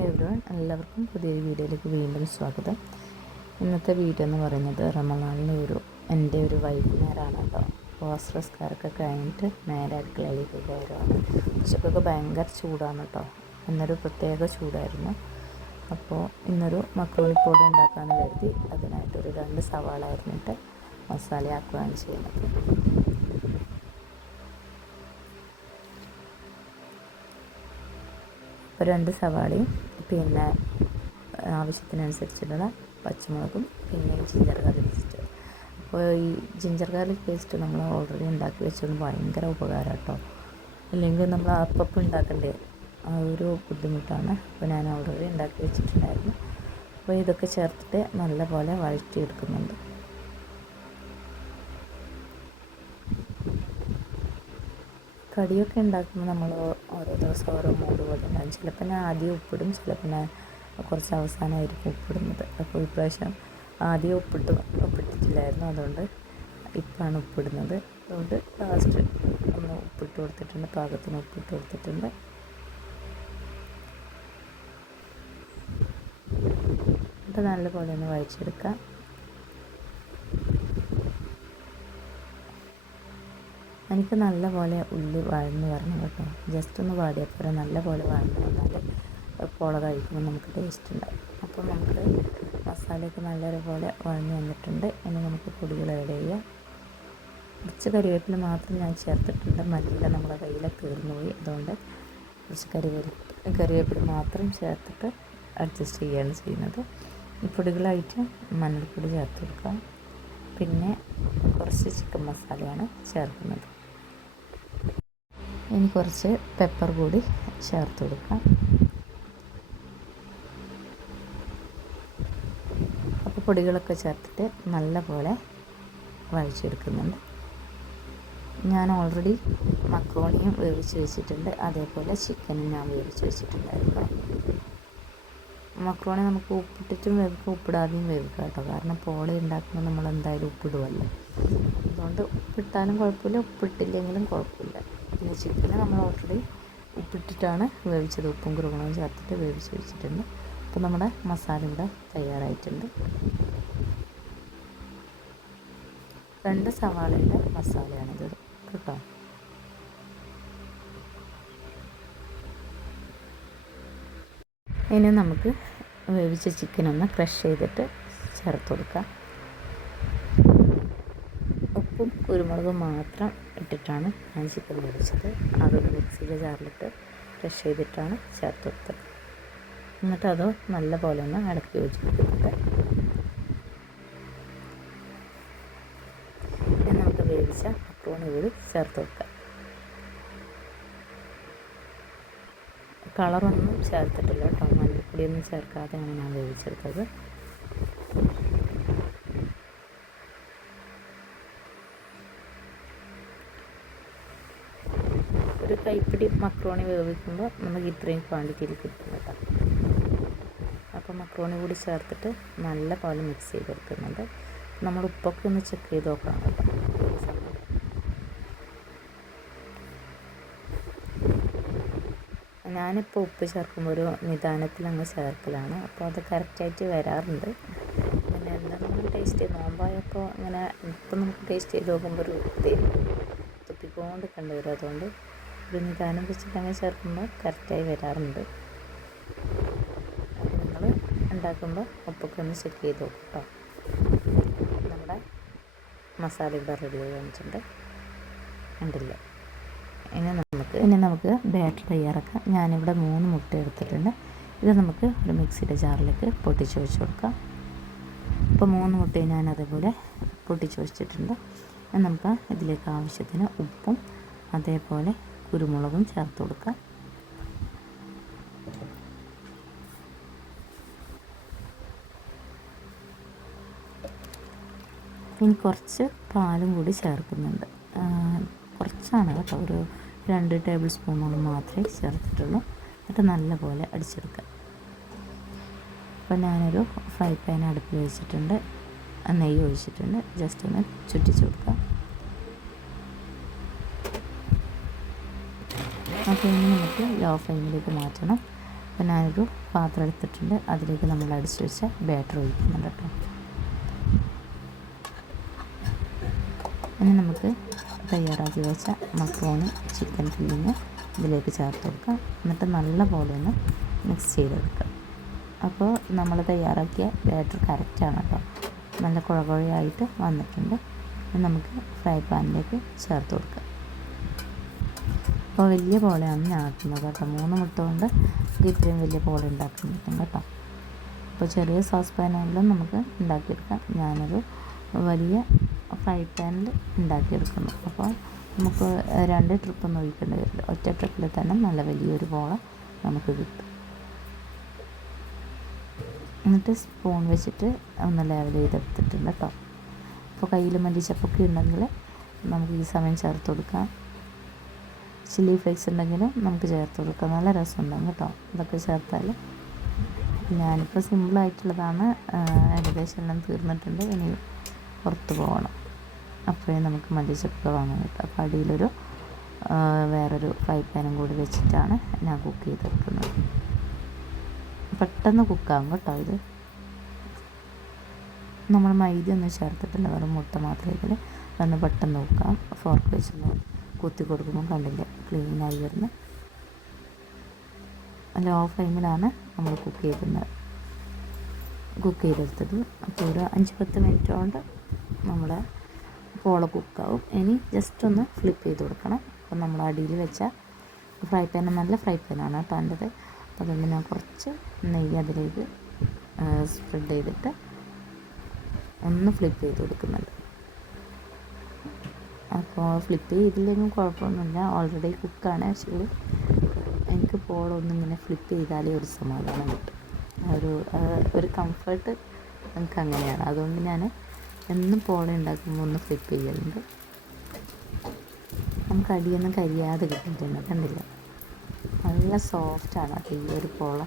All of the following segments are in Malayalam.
ഹായ് എവരിവൺ, എല്ലാവർക്കും പുതിയൊരു വീഡിയോയിലേക്ക് വീണ്ടും സ്വാഗതം. ഇന്നത്തെ വീഡിയോ എന്ന് പറയുന്നത് റമളാനിലെ എൻ്റെ ഒരു വൈകുന്നേരമാണ് കേട്ടോ. വസ്ത്രസ്കാരമൊക്കെ കഴിഞ്ഞിട്ട് നേരെ അടുക്കളയിലേക്ക് കയറുകയാണ്. ഉച്ചക്കൊക്കെ ഭയങ്കര ചൂടാണ് കേട്ടോ. ഇന്നൊരു പ്രത്യേക ചൂടായിരുന്നു. അപ്പോൾ ഇന്നൊരു മക്രോണിപ്പൊടി ഉണ്ടാക്കാമെന്ന് കരുതി അതിനായിട്ടൊരു 2 സവാള അരിഞ്ഞിട്ട് മസാലയാക്കുകയാണ് ചെയ്യുന്നത്. അപ്പോൾ 2 സവാളയും പിന്നെ ആവശ്യത്തിനനുസരിച്ചുള്ള പച്ചമുളകും പിന്നെ ജിഞ്ചർ ഗാർലിക് പേസ്റ്റ്. അപ്പോൾ ഈ ജിഞ്ചർ ഗാർലിക് പേസ്റ്റ് നമ്മൾ ഓൾറെഡി ഉണ്ടാക്കി വെച്ചത് ഭയങ്കര ഉപകാരം കേട്ടോ. അല്ലെങ്കിൽ നമ്മൾ അപ്പം ഉണ്ടാക്കണ്ടേ, ആ ഒരു ബുദ്ധിമുട്ടാണ്. അപ്പോൾ ഞാൻ ഓൾറെഡി ഉണ്ടാക്കി വെച്ചിട്ടുണ്ടായിരുന്നു. അപ്പോൾ ഇതൊക്കെ ചേർത്തിട്ട് നല്ലപോലെ വഴറ്റിയെടുക്കുന്നുണ്ട്. കടിയൊക്കെ ഉണ്ടാക്കുമ്പോൾ നമ്മൾ ഓരോ ദിവസം ഓരോ മൂഡ് പോലെ ഉണ്ടാകും. ചിലപ്പോൾ ഞാൻ ആദ്യം ഉപ്പിടും, ചിലപ്പോൾ ഞാൻ കുറച്ച് അവസാനമായിരിക്കും ഉപ്പിടുന്നത്. അപ്പോൾ ഇപ്രാവശ്യം ആദ്യം ഉപ്പിട്ടിട്ടില്ലായിരുന്നു, അതുകൊണ്ട് ഇപ്പാണ് ഉപ്പിടുന്നത്. അതുകൊണ്ട് ലാസ്റ്റ് നമ്മൾ ഉപ്പിട്ട് കൊടുത്തിട്ടുണ്ട്, പാകത്തിന് ഉപ്പിട്ട് കൊടുത്തിട്ടുണ്ട്. എന്നിട്ട് നല്ലപോലെ ഒന്ന് വഴിച്ചെടുക്കാം. എനിക്ക് നല്ലപോലെ ഉള്ളി വഴന്ന് വരണം കേട്ടോ. ജസ്റ്റ് ഒന്ന് വാടിയപ്പോൾ നല്ലപോലെ വഴന്ന് വന്നാൽ പോള കഴിക്കുമ്പോൾ നമുക്ക് ടേസ്റ്റ് ഉണ്ടാവും. അപ്പോൾ നമുക്ക് മസാലയൊക്കെ നല്ലപോലെ വഴന്ന് വന്നിട്ടുണ്ട്. ഇനി നമുക്ക് പൊടികൾ ആഡ് ചെയ്യാം. കുറച്ച് കരിവേപ്പില മാത്രം ഞാൻ ചേർത്തിട്ടുണ്ട്. മല്ലിയില നമ്മുടെ കയ്യിലെ തീർന്നു പോയി, അതുകൊണ്ട് കുറച്ച് കരിവേപ്പില മാത്രം ചേർത്തിട്ട് അഡ്ജസ്റ്റ് ചെയ്യുകയാണ് ചെയ്യുന്നത്. ഈ പൊടികളായിട്ട് മഞ്ഞൾപ്പൊടി ചേർത്ത് കൊടുക്കാം. പിന്നെ കുറച്ച് ചിക്കൻ മസാലയാണ് ചേർക്കുന്നത്. ഇനി കുറച്ച് പെപ്പർ കൂടി ചേർത്ത് കൊടുക്കാം. അപ്പോൾ പൊടികളൊക്കെ ചേർത്തിട്ട് നല്ലപോലെ വഴിച്ചെടുക്കുന്നുണ്ട്. ഞാൻ ഓൾറെഡി മക്രോണിയും വേവിച്ച് വെച്ചിട്ടുണ്ട്, അതേപോലെ ചിക്കനും ഞാൻ വേവിച്ച് വെച്ചിട്ടുണ്ടായിരുന്നു. മക്രോണി നമുക്ക് ഉപ്പിട്ടിട്ടും വേവിക്കാം, ഉപ്പിടാതെയും വേവിക്കാം കേട്ടോ. കാരണം പോള ഉണ്ടാക്കുമ്പോൾ നമ്മൾ എന്തായാലും ഉപ്പിടുമല്ലോ. അതുകൊണ്ട് ഉപ്പിട്ടാലും കുഴപ്പമില്ല, ഉപ്പിട്ടില്ലെങ്കിലും കുഴപ്പമില്ല. പിന്നെ ചിക്കന് നമ്മൾ ഓൾറെഡി ഉപ്പിട്ടിട്ടാണ് വേവിച്ചത്, ഉപ്പും കുരുമുളകും ചേർത്തിട്ട് വേവിച്ച് വെച്ചിട്ടുണ്ട്. അപ്പോൾ നമ്മുടെ മസാല ഇവിടെ തയ്യാറായിട്ടുണ്ട്. 2 സവാളയുടെ മസാലയാണിത് കേട്ടോ. ഇനി നമുക്ക് വേവിച്ച ചിക്കനൊന്ന് ക്രഷ് ചെയ്തിട്ട് ചേർത്ത് കൊടുക്കാം. ഉപ്പും കുരുമുളകും മാത്രം ഇട്ടിട്ടാണ് ഞാൻ ചിക്കൻ വേവിച്ചത്. അതൊരു മിക്സിയുടെ ജാറിലിട്ട് ക്രഷ് ചെയ്തിട്ടാണ് ചേർത്ത് കൊടുത്തത്. എന്നിട്ട് അത് നല്ലപോലെ ഒന്ന് ഇളക്കി യോജിപ്പിക്കുന്നുണ്ട്. ഇനി നമുക്ക് വേവിച്ച മക്രോണി കൂടി ചേർത്ത് കൊടുക്കാം. കളറൊന്നും ചേർത്തിട്ടില്ല കേട്ടോ, മല്ലിപ്പൊടിയൊന്നും ചേർക്കാതെയാണ് ഞാൻ വേവിച്ചെടുത്തത്. ഒരു കൈപ്പിടി മക്രോണി വേവിക്കുമ്പോൾ നമുക്ക് ഇത്രയും ക്വാണ്ടിറ്റിയിൽ കിട്ടും കേട്ടോ. അപ്പോൾ മക്രോണി കൂടി ചേർത്തിട്ട് നല്ല പോലെ മിക്സ് ചെയ്ത് കൊടുക്കുന്നുണ്ട്. നമ്മൾ ഉപ്പൊക്കെ ഒന്ന് ചെക്ക് ചെയ്ത് നോക്കണം കേട്ടോ. ഞാനിപ്പോൾ ഉപ്പ് ചേർക്കുമ്പോൾ ഒരു നിദാനത്തിൽ അങ്ങ് ചേർക്കലാണ്. അപ്പോൾ അത് കറക്റ്റായിട്ട് വരാറുണ്ട്. പിന്നെ എന്തെങ്കിലും ടേസ്റ്റ് ചെയ്ത് നോമ്പായപ്പോൾ അങ്ങനെ ഇപ്പം നമുക്ക് ടേസ്റ്റ് ചെയ്ത് നോക്കുമ്പോൾ ഒരു തുപ്പിക്കൊണ്ട് കണ്ടുവരും. അതുകൊണ്ട് ഒരു നിദാനം വെച്ചിട്ട് അങ്ങനെ ചേർക്കുമ്പോൾ കറക്റ്റായി വരാറുണ്ട്. അപ്പോൾ നിങ്ങൾ ഉണ്ടാക്കുമ്പോൾ ഉപ്പൊക്കെ ഒന്ന് ചെക്ക് ചെയ്ത് നോക്കും കേട്ടോ. നമ്മുടെ മസാല ഇവിടെ റെഡി ആയി വന്നിട്ടുണ്ട്, കണ്ടില്ലേ. ഇനി നമുക്ക് ബാറ്റർ തയ്യാറാക്കാം. ഞാനിവിടെ 3 മുട്ട എടുത്തിട്ടുണ്ട്. ഇത് നമുക്ക് ഒരു മിക്സിയുടെ ജാറിലേക്ക് പൊട്ടിച്ച് വെച്ച് കൊടുക്കാം. അപ്പോൾ 3 മുട്ടയും ഞാൻ അതേപോലെ പൊട്ടിച്ച് വെച്ചിട്ടുണ്ട്. നമുക്ക് ഇതിലേക്ക് ആവശ്യത്തിന് ഉപ്പും അതേപോലെ കുരുമുളകും ചേർത്ത് കൊടുക്കാം. ഇനി കുറച്ച് പാലും കൂടി ചേർക്കുന്നുണ്ട്. കുറച്ചാണ് കേട്ടോ, ഒരു 2 ടേബിൾ സ്പൂണോളം മാത്രമേ ചേർത്തിട്ടുള്ളൂ. എന്നിട്ട് നല്ലപോലെ അടിച്ചെടുക്കാം. അപ്പോൾ ഞാനൊരു ഫ്രൈ പാൻ അടുപ്പിൽ വെച്ചിട്ടുണ്ട്, നെയ്യ് ഒഴിച്ചിട്ടുണ്ട്. ജസ്റ്റ് ഒന്ന് ചുറ്റിച്ച് കൊടുക്കാം. അപ്പോൾ ഇനി നമുക്ക് ലോ ഫ്ലെയിമിലേക്ക് മാറ്റണം. അപ്പോൾ ഞാനൊരു പാത്രം എടുത്തിട്ടുണ്ട്, അതിലേക്ക് നമ്മൾ അടിച്ചു വെച്ച ബാറ്റർ ഒഴിക്കുന്നുണ്ട് കേട്ടോ. ഇനി നമുക്ക് തയ്യാറാക്കി വെച്ച മക്രോണി ചിക്കൻ ഫില്ലിങ് ഇതിലേക്ക് ചേർത്ത് കൊടുക്കാം. എന്നിട്ട് നല്ല പോലെ ഒന്ന് മിക്സ് ചെയ്തെടുക്കുക. അപ്പോൾ നമ്മൾ തയ്യാറാക്കിയ ബാറ്റർ കറക്റ്റാണ് കേട്ടോ, നല്ല കുഴകുഴയായിട്ട് വന്നിട്ടുണ്ട്. നമുക്ക് ഫ്രൈ പാനിലേക്ക് ചേർത്ത് കൊടുക്കാം. അപ്പോൾ വലിയ പോലെയാണ് ഞാൻ ആക്കുന്നത് കേട്ടോ, 3 മുട്ട കൊണ്ട് ഇത്രയും വലിയ പോലെ ഉണ്ടാക്കാൻ പറ്റും കേട്ടോ. അപ്പോൾ ചെറിയ സോസ് പാനായാലും നമുക്ക് ഉണ്ടാക്കിയെടുക്കാം. ഞാനൊരു വലിയ ഫ്രൈ പാനിൽ ഉണ്ടാക്കിയെടുക്കുന്നു. അപ്പോൾ നമുക്ക് 2 ട്രിപ്പൊന്നും ഒഴിക്കേണ്ടി വരില്ല, ഒറ്റ ട്രിപ്പിൽ തന്നെ നല്ല വലിയൊരു പോള നമുക്ക് കിട്ടും. എന്നിട്ട് സ്പൂൺ വെച്ചിട്ട് ഒന്ന് ലെവൽ ചെയ്തെടുത്തിട്ടുണ്ട് കേട്ടോ. അപ്പോൾ കയ്യിൽ മല്ലിച്ചപ്പൊക്കെ ഉണ്ടെങ്കിൽ നമുക്ക് ഈ സമയം ചേർത്ത് കൊടുക്കാം. ചില്ലി ഫ്ലേക്സ് ഉണ്ടെങ്കിലും നമുക്ക് ചേർത്ത് കൊടുക്കാം, നല്ല രസമുണ്ടാകും കേട്ടോ ഇതൊക്കെ ചേർത്താൽ. ഞാനിപ്പോൾ സിമ്പിളായിട്ടുള്ളതാണ്, ഏകദേശം എല്ലാം തീർന്നിട്ടുണ്ട്. ഇനി പുറത്ത് പോകണം, അപ്പോഴേ നമുക്ക് മല്ലിച്ചപ്പൊക്കെ വാങ്ങാൻ കിട്ടും. അപ്പോൾ അടിയിലൊരു വേറൊരു ഫ്രൈ പാനും കൂടി വെച്ചിട്ടാണ് ഞാൻ കുക്ക് ചെയ്തെടുക്കുന്നത്. പെട്ടെന്ന് കുക്കാകും കേട്ടോ ഇത്. നമ്മൾ മൈദയൊന്നും ചേർത്തിട്ടില്ല, വെറും മുട്ട മാത്രമേ ഇതിൽ ഒന്ന് പെട്ടെന്ന് കുക്കാം. ഫോർക്ക് വെച്ചൊന്ന് കുത്തി കൊടുക്കുമ്പോൾ കണ്ടില്ല ക്ലീനായി വരുന്ന ലോ ഫ്ലെയിമിലാണ് നമ്മൾ കുക്ക് ചെയ്തെടുത്തത്. അപ്പോൾ ഒരു 5-10 മിനിറ്റ് കൊണ്ട് നമ്മുടെ പോള കുക്കാവും. ഇനി ജസ്റ്റ് ഒന്ന് ഫ്ലിപ്പ് ചെയ്ത് കൊടുക്കണം. അപ്പോൾ നമ്മൾ അടിയിൽ വെച്ച ഫ്രൈ പാൻ നല്ല ഫ്രൈ പാനാണ് കേട്ടോ എൻ്റെത്. അപ്പോൾ അതുകൊണ്ട് ഞാൻ കുറച്ച് നെയ്യ് അതിലേക്ക് സ്പ്രെഡ് ചെയ്തിട്ട് ഒന്ന് ഫ്ലിപ്പ് ചെയ്ത് കൊടുക്കുന്നുണ്ട്. അപ്പോൾ ഫ്ലിപ്പ് ചെയ്തില്ലെങ്കിലും കുഴപ്പമൊന്നുമില്ല, ഓൾറെഡി കുക്കാണ്. പക്ഷേ എനിക്ക് പോളൊന്നും ഇങ്ങനെ ഫ്ലിപ്പ് ചെയ്താലേ ഒരു സമാധാനം കിട്ടും, ഒരു കംഫർട്ട് എനിക്ക് അങ്ങനെയാണ്. അതുകൊണ്ട് ഞാൻ എന്നും പോള ഉണ്ടാക്കുമ്പോൾ ഒന്ന് ഫ്ലിപ്പ് ചെയ്യലുണ്ട്. നമുക്ക് അടിയൊന്നും കരിയാതെ കിട്ടിയിട്ടുണ്ട്, കണ്ടില്ല നല്ല സോഫ്റ്റാണ് അത് ഈ ഒരു പോള.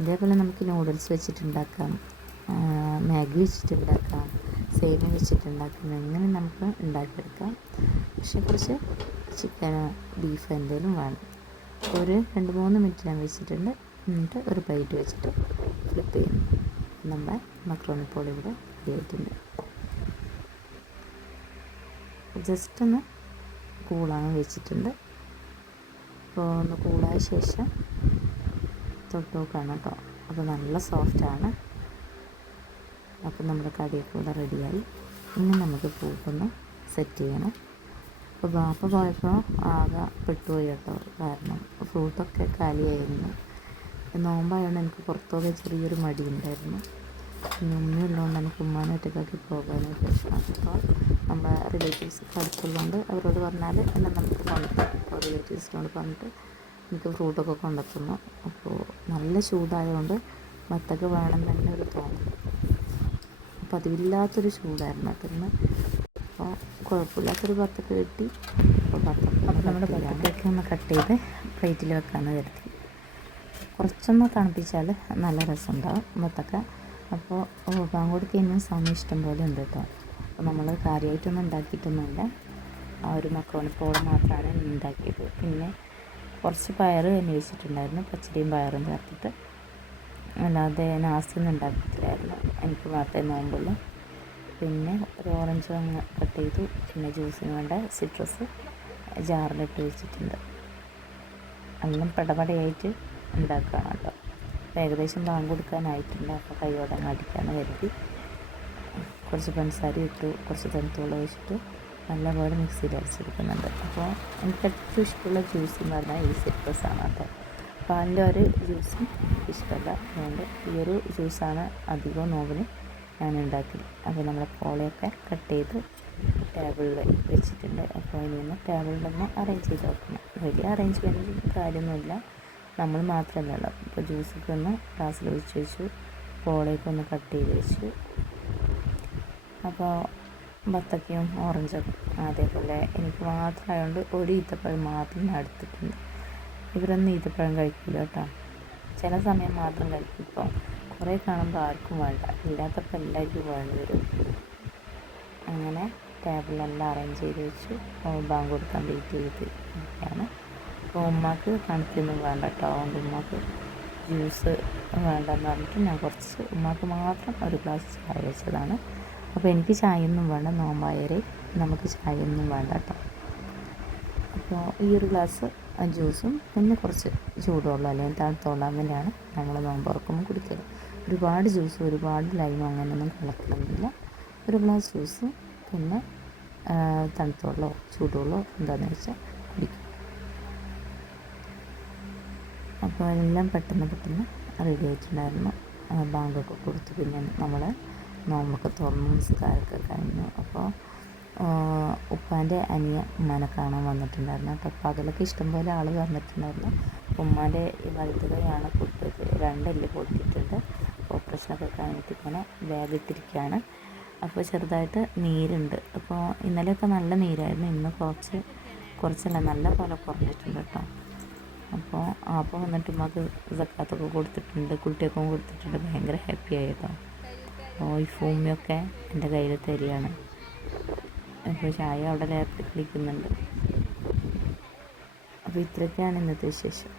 ഇതേപോലെ നമുക്ക് നൂഡിൽസ് വെച്ചിട്ടുണ്ടാക്കാം, മാഗി വെച്ചിട്ടുണ്ടാക്കാം, സേമിയ വെച്ചിട്ടുണ്ടാക്കാം, എങ്ങനെ നമുക്ക് ഉണ്ടാക്കിയെടുക്കാം. പക്ഷേ കുറച്ച് ചിക്കനോ ബീഫോ എന്തെങ്കിലും വേണം. ഒരു 2-3 മിനിറ്റ് ഞാൻ വെച്ചിട്ടുണ്ട്. എന്നിട്ട് ഒരു പ്ലേറ്റ് വെച്ചിട്ട് ഫ്ലിപ്പ് ചെയ്യുന്നു. നമ്മുടെ മക്രോണി പോള ഇവിടെ റെഡി ആയിട്ടുണ്ട്. ജസ്റ്റ് ഒന്ന് കൂളാൻ വെച്ചിട്ടുണ്ട്. അപ്പോൾ ഒന്ന് കൂളായ ശേഷം തൊട്ട് നോക്കുകയാണ് കേട്ടോ. അപ്പോൾ നല്ല സോഫ്റ്റാണ്. അപ്പോൾ നമ്മുടെ കറിയൊക്കെ ഇവിടെ റെഡിയായി. ഇനി നമുക്ക് പൂക്കൊന്ന് സെറ്റ് ചെയ്യണം. അപ്പോൾ ബാപ്പ പോയപ്പോൾ ആകെ പെട്ടുപോയി കേട്ടോ, കാരണം ഫ്രൂട്ടൊക്കെ കാലിയായിരുന്നു. നോമ്പായതുകൊണ്ട് എനിക്ക് പുറത്തൊക്കെ ചെറിയൊരു മടി ഉണ്ടായിരുന്നു. പിന്നെ ഉമ്മയുള്ളതുകൊണ്ട് എനിക്ക് ഉമ്മാനെ ഒറ്റയ്ക്കാക്കി പോകാനായിട്ട് ഇഷ്ടമാണ്. അപ്പോൾ നമ്മുടെ റിലേറ്റീവ്സൊക്കെ അടുത്തുള്ളതുകൊണ്ട് അവരോട് പറഞ്ഞാൽ എന്നെ നമുക്ക് കൊണ്ടുത്തരും. അപ്പോൾ റിലേറ്റീവ്സിനോട് പറഞ്ഞിട്ട് എനിക്ക് ഫ്രൂട്ടൊക്കെ കൊണ്ടുത്തന്നു. അപ്പോൾ നല്ല ചൂടായതുകൊണ്ട് വത്തക്ക വേണം തന്നെ ഒരു തോന്നൽ. അപ്പോൾ അതില്ലാത്തൊരു ചൂടായിരുന്നു അതിന്. അപ്പോൾ കുഴപ്പമില്ലാത്തൊരു വത്തക്ക കിട്ടി. അപ്പോൾ നമ്മുടെ വത്തക്കൊക്കെ ഒന്ന് കട്ട് ചെയ്ത് പ്ലേറ്റിൽ വെക്കാമെന്ന് കരുതി. കുറച്ചൊന്ന് തണുപ്പിച്ചാൽ നല്ല രസമുണ്ടാകും വത്തക്ക. അപ്പോൾ പാങ്കോടിക്ക് ഇനിയും സമയം ഇഷ്ടം പോലെ ഉണ്ട് കേട്ടോ. അപ്പോൾ നമ്മൾ കാര്യമായിട്ടൊന്നും ഉണ്ടാക്കിയിട്ടൊന്നുമില്ല, ആ ഒരു മക്രോണി പോള മാത്രമാണ് ഇനി ഉണ്ടാക്കിയത്. പിന്നെ കുറച്ച് പയർ അന്വേഷിച്ചിട്ടുണ്ടായിരുന്നു, പച്ചരിയും പയറും ചേർത്തിട്ട്. അല്ലാതെ നാസ്തിയൊന്നും ഉണ്ടാക്കിയിട്ടില്ലായിരുന്നു, എനിക്ക് മാത്രമേ നോമ്പുള്ളൂ. പിന്നെ ഒരു ഓറഞ്ച് അങ്ങ് കട്ട് ചെയ്തു. പിന്നെ ജ്യൂസിന് വേണ്ട സിട്രസ് ജാറിലിട്ട് വെച്ചിട്ടുണ്ട്. എല്ലാം പടപടയായിട്ട് ഉണ്ടാക്കുകയാണ് കേട്ടോ. ഏകദേശം ബാങ്ക് കൊടുക്കാനായിട്ടുണ്ട്. അപ്പോൾ കൈയോടെ അങ്ങ് അടിക്കാമെന്ന് കരുതി കുറച്ച് പഞ്ചസാര ഇട്ടു, കുറച്ച് തണുത്തോളം ഒഴിച്ചിട്ട് നല്ലപോലെ മിക്സിയിൽ അടിച്ചെടുക്കുന്നുണ്ട്. അപ്പോൾ എനിക്ക് ഏറ്റവും ഇഷ്ടമുള്ള ജ്യൂസ് എന്ന് പറഞ്ഞാൽ ഈ സിട്രസാണ് കേട്ടോ. പാലിൻ്റെ ഒരു ജ്യൂസും ഇഷ്ടമല്ല, അതുകൊണ്ട് ഈ ഒരു ജ്യൂസാണ് അധികവും നോമ്പിന് ഞാൻ ഉണ്ടാക്കി. അപ്പോൾ നമ്മളെ പോളയൊക്കെ കട്ട് ചെയ്ത് ടേബിളിൽ വെച്ചിട്ടുണ്ട്. അപ്പോൾ ഇനിയൊന്ന് ടേബിളിൽ തന്നെ അറേഞ്ച് ചെയ്ത് വെക്കണം. വലിയ അറേഞ്ച്മെൻറ്റ് കാര്യമൊന്നുമില്ല, നമ്മൾ മാത്രമല്ലല്ലോ. ഇപ്പോൾ ജ്യൂസൊക്കെ ഒന്ന് ഗ്ലാസ്സിൽ ഒഴിച്ച് വെച്ചു, പോളയൊക്കെ ഒന്ന് കട്ട് ചെയ്ത് വെച്ചു. അപ്പോൾ ബത്തക്കയും ഓറഞ്ചും അതേപോലെ എനിക്ക് മാത്രമായതുകൊണ്ട് ഒരു ഈത്തപ്പഴം മാത്രം ഞാൻ എടുത്തിട്ടുണ്ട്. ഇവരൊന്നും ഈത്തപ്പഴം കഴിക്കില്ല കേട്ടോ, ചില സമയം മാത്രം കഴിക്കും. ഇപ്പോൾ കുറേ കാണുമ്പോൾ ആർക്കും വേണ്ട, ഇല്ലാത്തപ്പോൾ എല്ലാവർക്കും വേണ്ടി വരും. അങ്ങനെ ടേബിളെല്ലാം അറേഞ്ച് ചെയ്ത് വെച്ചു. ബാങ്ക് കൊടുക്കാൻ വെയിറ്റ് ചെയ്തിരിക്കുകയാണ്. അപ്പോൾ ഉമ്മാക്ക് തണുത്തൊന്നും വേണ്ട കേട്ടോ. അതുകൊണ്ട് ഉമ്മാക്ക് ജ്യൂസ് വേണ്ടെന്ന് പറഞ്ഞിട്ട് ഞാൻ കുറച്ച് ഉമ്മാക്ക് മാത്രം ഒരു ഗ്ലാസ് ചായ വെച്ചതാണ്. അപ്പോൾ എനിക്ക് ചായയൊന്നും വേണ്ട, നോമ്പായരെ നമുക്ക് ചായയൊന്നും വേണ്ട കേട്ടോ. അപ്പോൾ ഈ ഒരു ഗ്ലാസ് ജ്യൂസും പിന്നെ കുറച്ച് ചൂടുവെള്ളം അല്ലെങ്കിൽ തണുത്തുള്ള അങ്ങനെയാണ് ഞങ്ങൾ നോമ്പ് തുറക്കുമ്പോൾ കുടിക്കല്. ഒരുപാട് ജ്യൂസ് ഒരുപാട് ലൈമോ അങ്ങനെയൊന്നും കലക്കണമെന്നില്ല. ഒരു ഗ്ലാസ് ജ്യൂസ് പിന്നെ തണുത്ത വെള്ളമോ ചൂടുവെള്ളമോ എന്താണെന്ന് വെച്ചാൽ കുടിക്കും. അപ്പോൾ എല്ലാം പെട്ടെന്ന് റെഡി ആയിട്ടുണ്ടായിരുന്നു. ബാങ്കൊക്കെ കൊടുത്തു, പിന്നെ നമ്മൾ നോമ്പൊക്കെ തുറന്ന് നിസ്കാരമൊക്കെ കഴിഞ്ഞു. അപ്പോൾ ഉപ്പാൻ്റെ അനിയ ഉമ്മാനെ കാണാൻ വന്നിട്ടുണ്ടായിരുന്നു കേട്ടോ. അപ്പോൾ അതിലൊക്കെ ഇഷ്ടംപോലെ ആൾ വന്നിട്ടുണ്ടായിരുന്നു. ഉമ്മാൻ്റെ ഈ വലുത് കൈയാണ് പൊട്ടിയത്, 2 എല്ല് പൊട്ടിയിട്ടുണ്ട്. ഓപ്പറേഷനൊക്കെ കഴിഞ്ഞിട്ട് ഇങ്ങനെ ബാഗ് ഇട്ടിരിക്കുകയാണ്. അപ്പോൾ ചെറുതായിട്ട് നീരുണ്ട്. അപ്പോൾ ഇന്നലെയൊക്കെ നല്ല നീരായിരുന്നു, ഇന്ന് കുറച്ചല്ല നല്ല പോലെ കുറഞ്ഞിട്ടുണ്ട് കേട്ടോ. അപ്പോൾ വന്നിട്ട് ഉമ്മക്ക് സക്കാത്തൊക്കെ കൊടുത്തിട്ടുണ്ട്, കുട്ടിയൊക്കെ കൊടുത്തിട്ടുണ്ട്. ഭയങ്കര ഹാപ്പി ആയി കേട്ടോ. അപ്പോൾ ഈ ഫൂമിയൊക്കെ എൻ്റെ കയ്യിൽ തരികയാണ്. അപ്പോൾ ചായ അവിടെ ലാപ്പിൽ കളിക്കുന്നുണ്ട്. അപ്പോൾ ഇത്രയൊക്കെയാണ് ഇന്നത്തെ വിശേഷം.